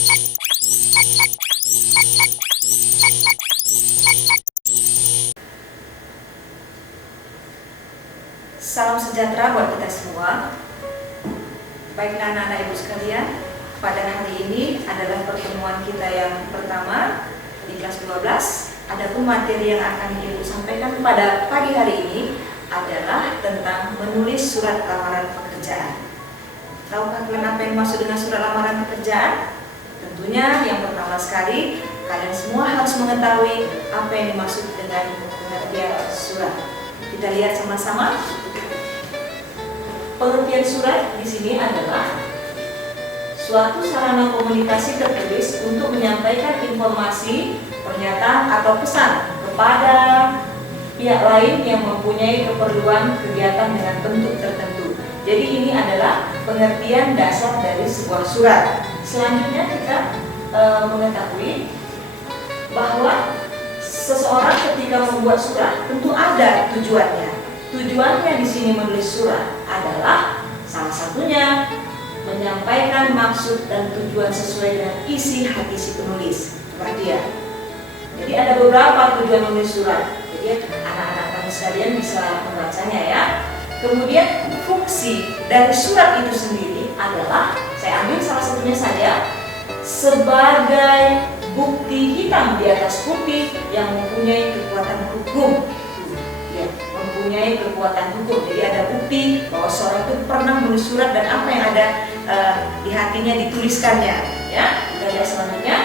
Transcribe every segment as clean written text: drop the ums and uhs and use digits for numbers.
Salam sejahtera buat kita semua. Baiklah anak-anak ibu sekalian, pada hari ini adalah pertemuan kita yang pertama di kelas 12. Adapun materi yang akan ibu sampaikan pada pagi hari ini adalah tentang menulis surat lamaran pekerjaan. Tahukah kalian apa yang dimaksud dengan surat lamaran pekerjaan? Tentunya yang pertama sekali kalian semua harus mengetahui apa yang dimaksud dengan pengertian surat. Kita lihat sama-sama. Pengertian surat di sini adalah suatu sarana komunikasi tertulis untuk menyampaikan informasi, pernyataan atau pesan kepada pihak lain yang mempunyai keperluan kegiatan dengan bentuk tertentu. Jadi ini adalah pengertian dasar dari sebuah surat. Selanjutnya kita mengetahui bahwa seseorang ketika membuat surat tentu ada tujuannya. Tujuannya di sini menulis surat adalah salah satunya menyampaikan maksud dan tujuan sesuai dengan isi hati si penulis. Itulah dia. Jadi ada beberapa tujuan menulis surat. Jadi anak-anak kami sekalian bisa membacanya ya. Kemudian fungsi dari surat itu sendiri adalah, saya ambil salah satunya saja, sebagai bukti hitam di atas putih yang mempunyai kekuatan hukum. Mempunyai kekuatan hukum. Jadi ada bukti bahwa seorang itu pernah menulis surat dan apa yang ada di hatinya dituliskannya. Ya, kita lihat selanjutnya.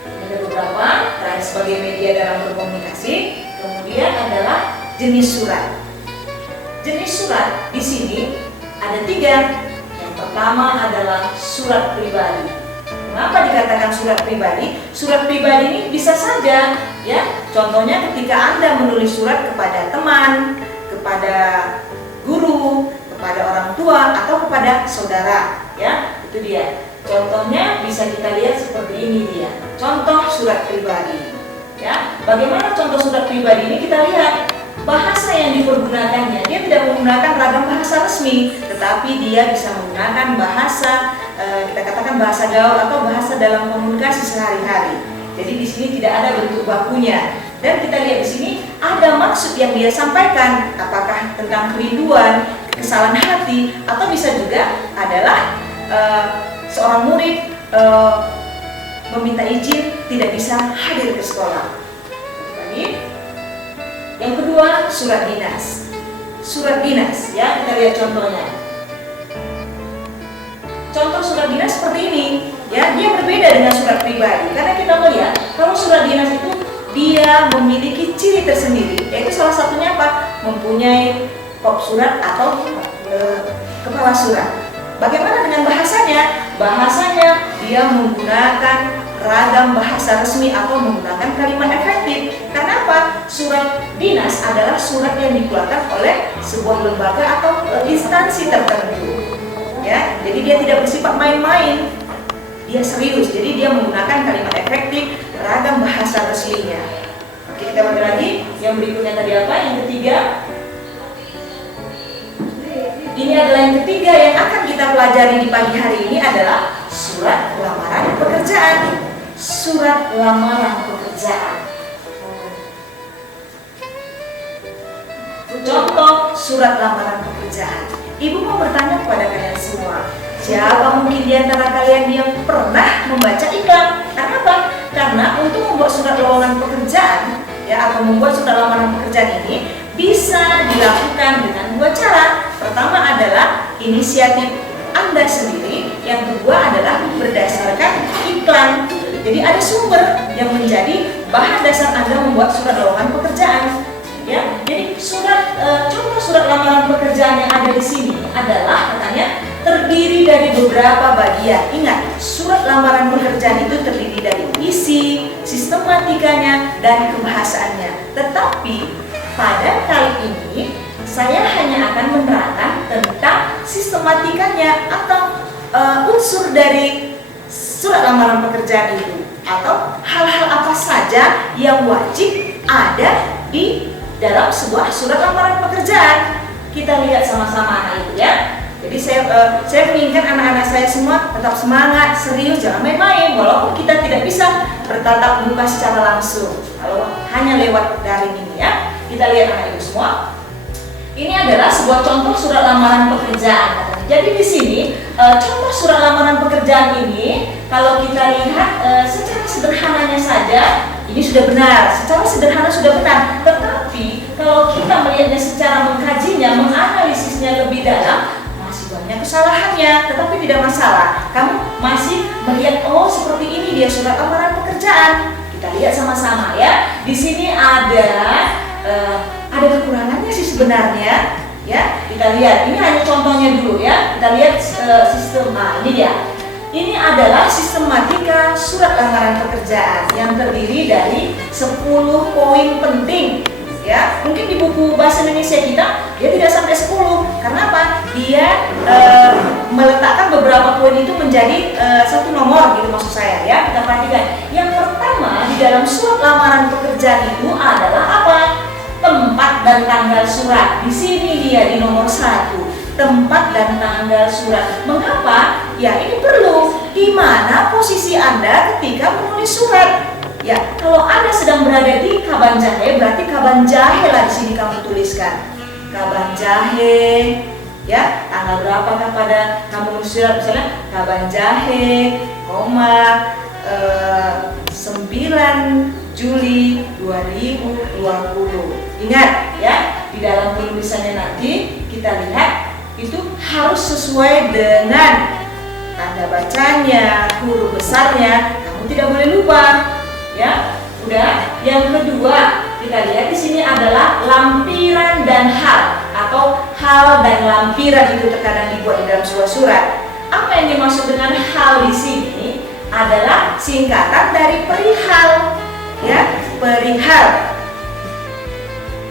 Ini ada beberapa. Terakhir sebagai media dalam berkomunikasi. Kemudian adalah jenis surat. Jenis surat di sini ada 3. Yang pertama adalah surat pribadi. Kenapa dikatakan surat pribadi? Surat pribadi ini bisa saja, ya. Contohnya ketika Anda menulis surat kepada teman, kepada guru, kepada orang tua, atau kepada saudara, ya. Itu dia. Contohnya bisa kita lihat seperti ini dia. Contoh surat pribadi, ya. Bagaimana contoh surat pribadi ini? Kita lihat bahasa yang dipergunakannya. Dia tidak menggunakan ragam bahasa resmi, tetapi dia bisa menggunakan bahasa kita katakan bahasa gaul atau bahasa dalam komunikasi sehari-hari. Jadi di sini tidak ada bentuk bakunya. Dan kita lihat di sini ada maksud yang dia sampaikan, apakah tentang kerinduan, kesalahan hati, atau bisa juga adalah seorang murid meminta izin tidak bisa hadir ke sekolah. Yang kedua, surat dinas. Surat dinas, ya, kita lihat contohnya. Contoh surat dinas seperti ini, ya, dia berbeda dengan surat pribadi. Karena kita melihat kalau surat dinas itu dia memiliki ciri tersendiri, yaitu salah satunya apa? Mempunyai kop surat atau kepala surat. Bagaimana dengan bahasanya? Bahasanya dia menggunakan ragam bahasa resmi atau menggunakan kalimat efektif. Karena apa? Surat dinas adalah surat yang dikeluarkan oleh sebuah lembaga atau instansi tertentu. Ya, jadi dia tidak bersifat main-main. Dia serius. Jadi dia menggunakan kalimat efektif, ragam bahasa resminya. Oke, kita balik lagi. Yang berikutnya tadi apa? Yang ketiga. Ini adalah yang ketiga yang akan kita pelajari di pagi hari ini adalah surat lamaran pekerjaan. Surat lamaran pekerjaan. Contoh surat lamaran pekerjaan. Ibu mau bertanya kepada kalian semua, siapa mungkin di antara kalian yang pernah membaca iklan? Karena apa? Karena untuk membuat surat lamaran pekerjaan, ya, atau membuat surat lamaran pekerjaan ini bisa dilakukan dengan 2 cara. Pertama adalah inisiatif Anda sendiri, yang kedua adalah berdasarkan iklan. Jadi ada sumber yang menjadi bahan dasar Anda membuat surat lamaran pekerjaan. Ya, jadi contoh surat lamaran pekerjaan yang ada di sini adalah katanya terdiri dari beberapa bagian. Ingat, surat lamaran pekerjaan itu terdiri dari isi, sistematikanya, dan kebahasaannya. Tetapi pada kali ini saya hanya akan menerangkan tentang sistematikanya atau unsur dari surat lamaran pekerjaan itu, atau hal-hal apa saja yang wajib ada di dalam sebuah surat lamaran pekerjaan. Kita lihat sama-sama anak ibu, ya. Jadi saya menginginkan anak-anak saya semua tetap semangat, serius, jangan main-main. Walaupun kita tidak bisa bertatap muka secara langsung, kalau hanya lewat daring ini ya. Kita lihat anak ibu semua. Ini adalah sebuah contoh surat lamaran pekerjaan. Jadi di sini contoh surat lamaran pekerjaan ini kalau kita lihat secara sederhananya saja ini sudah benar, secara sederhana sudah benar. Tetapi kalau kita melihatnya secara mengkajinya, menganalisisnya lebih dalam, masih banyak kesalahannya. Tetapi tidak masalah. Kamu masih melihat oh seperti ini dia surat lamaran pekerjaan. Kita lihat sama-sama ya. Di sini ada kekurangannya sih sebenarnya ya. Kita lihat ini hanya contohnya dulu ya. Kita lihat sistem ini dia. Ini adalah sistematika surat lamaran pekerjaan yang terdiri dari 10 poin penting ya. Mungkin di buku bahasa Indonesia kita dia tidak sampai 10. Karena apa? Dia meletakkan beberapa poin itu menjadi satu nomor gitu maksud saya ya. Kita perhatikan. Yang pertama di dalam surat lamaran pekerjaan itu adalah apa? Tempat dan tanggal surat. Di sini dia di nomor 1, tempat dan tanggal surat. Mengapa? Ya ini perlu. Di mana posisi Anda ketika menulis surat? Ya, kalau Anda sedang berada di Kabanjahe, berarti Kabanjahe lah di sini kamu tuliskan. Kabanjahe, ya. Tanggal berapakah pada kamu menulis surat? Misalnya Kabanjahe, 9 Juli 2020. Ingat ya, di dalam penulisannya nanti kita lihat itu harus sesuai dengan tanda bacanya, huruf besarnya. Kamu tidak boleh lupa, ya. Udah. Yang kedua, kita lihat di sini adalah lampiran dan hal atau hal dan lampiran itu terkadang dibuat di dalam sebuah surat. Apa yang dimaksud dengan hal di sini adalah singkatan dari perihal, ya, perihal.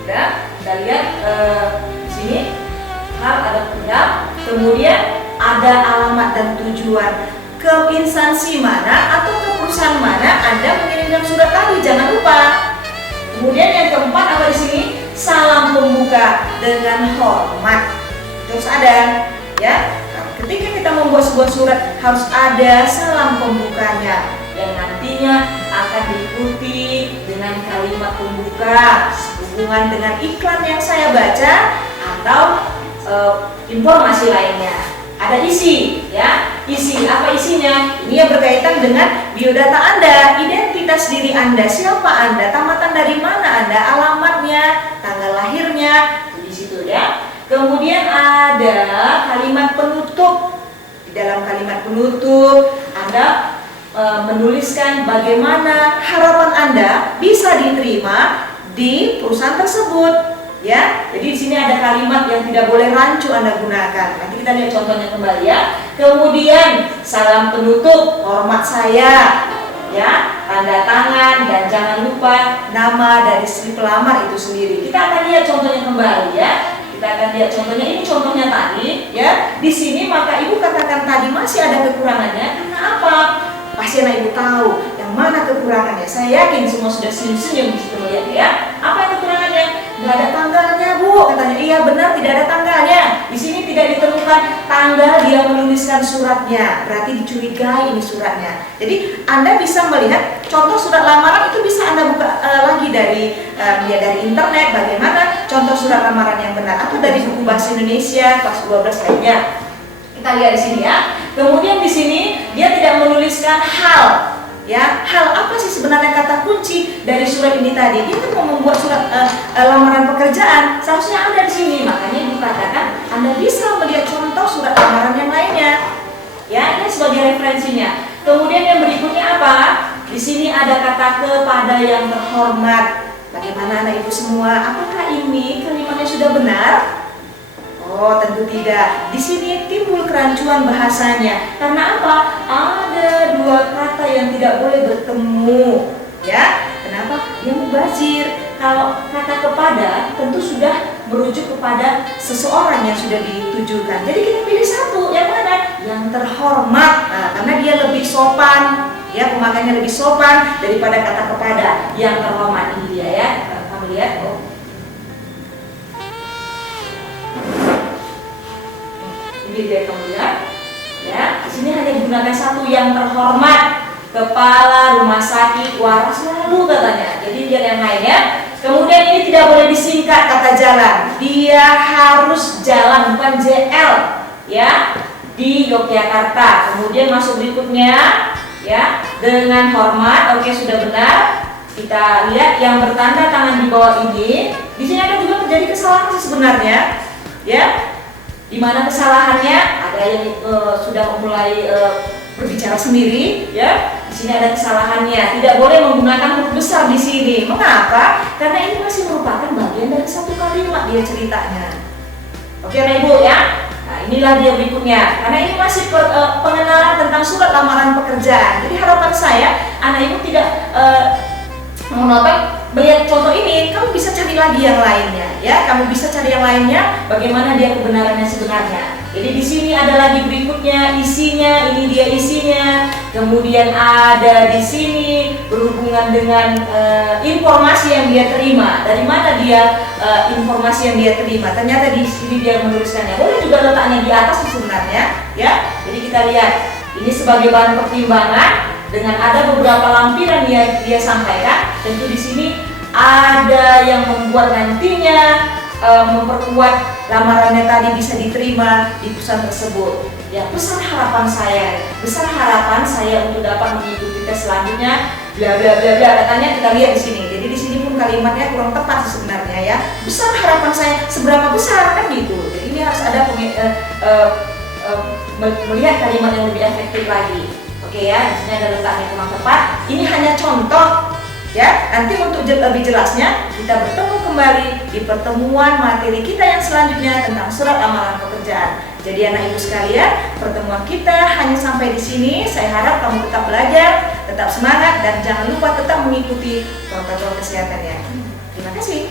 Udah, kita lihat di sini hal ada perihal, kemudian ada alamat dan tujuan, ke instansi mana atau ke perusahaan mana Anda mengirimkan surat tadi, jangan lupa. Kemudian yang keempat apa di sini? Salam pembuka dengan hormat. Terus ada, ya. Ketika kita membuat sebuah surat harus ada salam pembukanya yang nantinya akan diikuti dengan kalimat pembuka sehubungan dengan iklan yang saya baca atau informasi lainnya. Ada isi, ya. Isi, apa isinya? Ini yang berkaitan dengan biodata Anda, identitas diri Anda, siapa Anda, tamatan dari mana Anda, alamatnya, tanggal lahirnya, di situ ya. Kemudian ada kalimat penutup. Di dalam kalimat penutup Anda menuliskan bagaimana harapan Anda bisa diterima di perusahaan tersebut. Ya, jadi di sini ada kalimat yang tidak boleh rancu Anda gunakan. Nanti kita lihat contohnya kembali ya. Kemudian salam penutup, hormat saya, ya, tanda tangan dan jangan lupa nama dari si pelamar itu sendiri. Kita akan lihat contohnya kembali ya. Kita akan lihat contohnya, ini contohnya tadi ya. Di sini maka ibu katakan tadi masih ada kekurangannya karena apa? Pasti anak ibu tahu yang mana kekurangannya. Saya yakin semua sudah senyum-senyum di situ melihat ya. Apa yang kekurangannya? Nggak ada tanggalnya bu, katanya. Iya benar, tidak ada tanggalnya. Di sini tidak ditemukan tanggal dia menuliskan suratnya. Berarti dicurigai ini suratnya. Jadi Anda bisa melihat contoh surat lamaran itu bisa Anda buka lagi dari internet. Bagaimana contoh surat lamaran yang benar atau dari buku bahasa Indonesia kelas 12 lainnya. Kita lihat di sini ya. Kemudian di sini dia tidak menuliskan hal. Ya, hal apa sih sebenarnya kata kunci dari surat ini tadi? Dia kan mau membuat surat lamaran pekerjaan. Seharusnya ada di sini. Makanya ibu katakan Anda bisa melihat contoh surat lamaran yang lainnya. Ya, ini sebagai referensinya. Kemudian yang berikutnya apa? Di sini ada kata kepada yang terhormat. Bagaimana anak ibu semua? Apakah ini kalimatnya sudah benar? Oh, tentu tidak. Di sini timbul kerancuan bahasanya. Karena apa? Ada dua kata yang tidak boleh bertemu. Ya, kenapa? Dia mubazir. Kalau kata kepada tentu sudah merujuk kepada seseorang yang sudah ditujukan. Jadi kita pilih satu, yang mana? Yang terhormat. Nah, karena dia lebih sopan. Ya, pemakaiannya lebih sopan daripada kata kepada. Yang terhormat ini dia ya. Kamu lihat, oh. dia kemudian. Ya, di sini hanya digunakan satu, yang terhormat, kepala rumah sakit waras lalu katanya. Jadi dia yang lainnya. Kemudian ini tidak boleh disingkat kata jalan. Dia harus jalan, bukan JL, ya, di Yogyakarta. Kemudian masuk berikutnya, ya, dengan hormat. Oke, sudah benar. Kita lihat yang bertanda tangan di bawah ini. Di sini ada juga terjadi kesalahan sebenarnya, ya. Di mana kesalahannya ada yang sudah mulai berbicara sendiri, ya. Di sini ada kesalahannya. Tidak boleh menggunakan huruf besar di sini. Mengapa? Karena ini masih merupakan bagian dari satu kalimat dia ceritanya. Oke, Bapak Ibu ya. Nah, inilah dia berikutnya. Karena ini masih pengenalan tentang surat lamaran pekerjaan. Jadi harapan saya anak ibu tidak menonton melihat contoh ini, kamu bisa cari lagi yang lainnya, ya. Kamu bisa cari yang lainnya, bagaimana dia kebenarannya sebenarnya. Jadi di sini ada lagi berikutnya isinya, ini dia isinya. Kemudian ada di sini berhubungan dengan informasi yang dia terima. Dari mana dia informasi yang dia terima? Ternyata di sini dia menuliskannya. Boleh juga letaknya di atas sebenarnya, ya. Jadi kita lihat ini sebagai bahan pertimbangan. Dengan ada beberapa lampiran yang dia sampaikan, tentu di sini ada yang membuat nantinya memperkuat lamarannya tadi bisa diterima di perusahaan tersebut. Ya, besar harapan saya untuk dapat mengikuti tes selanjutnya. Bla bla bla bla katanya, kita lihat di sini. Jadi di sini pun kalimatnya kurang tepat sebenarnya, ya. Besar harapan saya, seberapa besar kan gitu. Jadi ini harus ada melihat kalimat yang lebih efektif lagi. Oke ya, di sini ada letaknya kurang tepat. Ini hanya contoh, ya. Nanti untuk lebih jelasnya kita bertemu kembali di pertemuan materi kita yang selanjutnya tentang surat lamaran pekerjaan. Jadi anak ibu sekalian, pertemuan kita hanya sampai di sini. Saya harap kamu tetap belajar, tetap semangat, dan jangan lupa tetap mengikuti protokol kesehatannya. Terima kasih.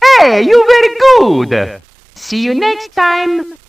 Hey, you very good. See you next time.